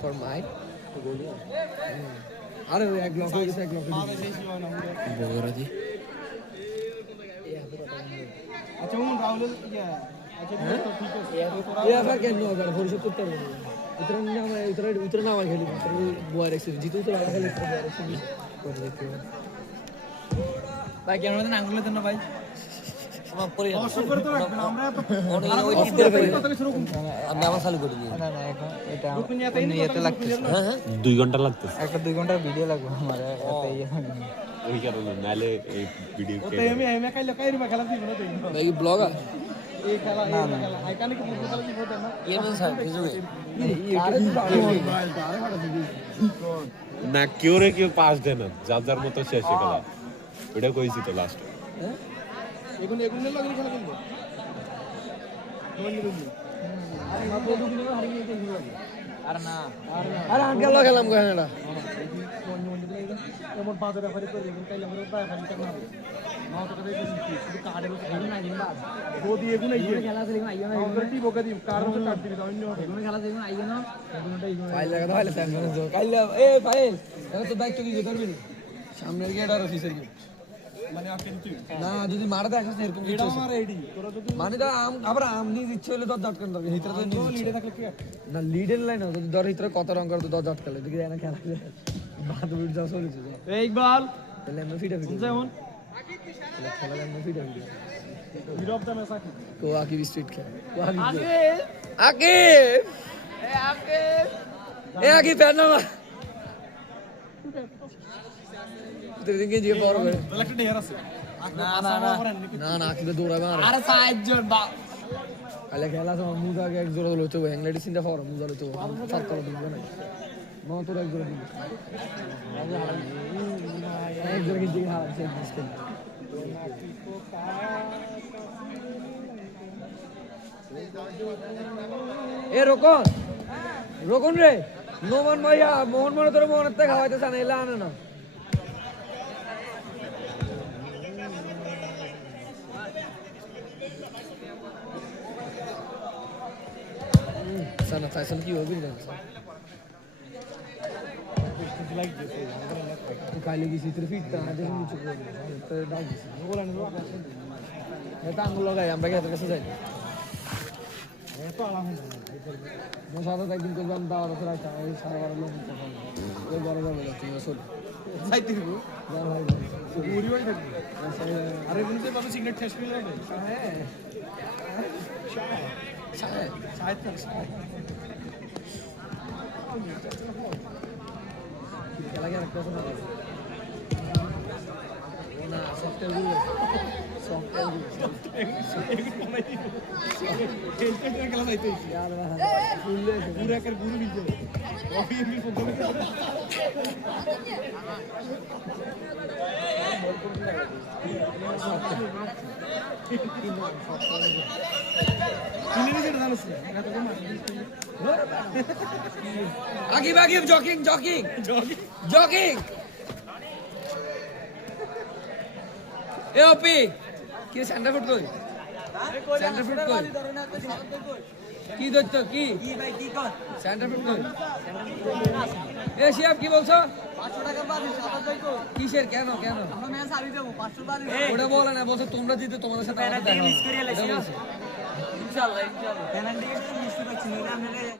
for mine আরে এক লক্ষ হইছে এক লক্ষ বগুড়া দি আচ্ছা উন রাহুল ইয়া আচ্ছা তো ঠিক আছে এ আবার কেন হবে পরিশোধ করতে হবে উতরে না আমার খেলি বুয়া রেক্স জিতু তো ভালো খেলি বুয়া রেক্স করে দেখতে ভাই কেন না আঙ্গুলে দেন না ভাই আমার পরে অসুবিধা তো রাখবেন আমরা ওই তিনটা আমি আবার চালু করে দিই না এখন এটা নিয়তে লাগতেছে হ্যাঁ 2 ঘন্টা লাগতেছে একটা 2 ঘন্টার ভিডিও লাগবে আমার এত ইয়ে ওই কারণে নালে এই ভিডিও কে আমি কাইলে কাইরবা খেলা দিব না তুই ভাই ব্লগার এই খেলা আইকানে কি খেলা দিব না ইয়েমেন স্যার ফেসবুকে না কেউ পাস দেয় না যার মতো শেষ খেলা ওটা কইছি তো লাস্ট এগুলো লাগলে খেলা খেলবো আর না আরে আঙ্কেল খেলাম কই না এমন বাজারে ফারি করে দিন তাইলে আমরা প্রায় ফারি করতে হবে না তো করে দিন শুধু কার্ডে বসে দিন না দিন বা যদি এগুলো খেলা আছে এগুলো আইও না আমরা টি বকা দিই কার্ড মতো কাট দিবি অন্য এগুলো খেলা আছে এগুলো আইও না এগুলোটা ইগো ফাইল লাগা ফাইল স্যামন জো কাইলা এ ফাইল এখন তো দায়িত্ব কি করবি সামনের গেট আর অফিসের গেট মানে আপনি তুই না যদি মারা দেয় আসলে এরকম এটা আমার আইডি তোরা যদি মানে দা আবার আমনি ইচ্ছে হলে দর দট করতে ভিতরে তো তো লিডে থাকলে কি না লিডের লাইন যদি দর ভিতরে কত রং করে তো দর দট করলে দেখি না খেলা বাদ উঠ যাও চলেছে এই ইকবাল তাহলে আমরা ফিটা ফিটা যেমন খেলা আমরা ফিটা ফিটা হিরো অফ দ্য ম্যাচ আকি তো আকিব স্ট্রিট খেলা আগে আকিব এ আকিব ফ্যান না তুই দিকে যে বড় করে তাহলে একটা ডেয়ার আছে না আকিব দৌড়াবে আরে সাইজন বা কালে খেলা তো মুজা আগে এক জোড়া লইতে হবে হ্যাংলাইটি সিনটা ফর মুজা লইতে হবে সাত করে দিব না মা তোর এক জোড়া দিব এক জোড়া কি দিকে হারাচ্ছে মুশকিল এ রোকন রে নোমান ভাইয়া মোহন মনে তোর মোহনের থেকে খাওয়াইতে চান এলা আনে না sana Tyson কি হবে না তো কালে গেছি তোর ফিট তা দেখি কিছু করে তো ডাক দিছি বলেন এটা আঙুল লাগাই আমরা কি কাছে যাই এত আলহামদুলিল্লাহ mo সাথে একদিন করলাম দাওয়াত আছে রাখা এই সারা বড় লোক ওই বড় বড় লোক তুমি আসল সাইতে দিব যা ভাই পুরি হয়ে থাকবে আরে বুঝতে পারো সিগারেট শেষ করে যাবে হ্যাঁ সাইতে খেলা গেল একটা না না সফটওয়্যার খেলা যাইতে यार ফুললে পুরা করে গুরু নিতে কফি এমনি ফোন Agib, jogging. এ ওপি কি সেন্টার ফুট কই কি দইত কি ভাই কি কর সেন্টার ফুট কই এ শিয়াব কি বলছো 500 টাকা বাদ কিসের কেন আমরা ম্যাচ হারিয়ে যাব 500 বাদ ওটা বলে না বলছো তোমরা জিতে তোমাদের সাথে আমাদের দেখা ইনশাআল্লাহ পেনাল্টি মিস করে পাচ্ছি না আমরা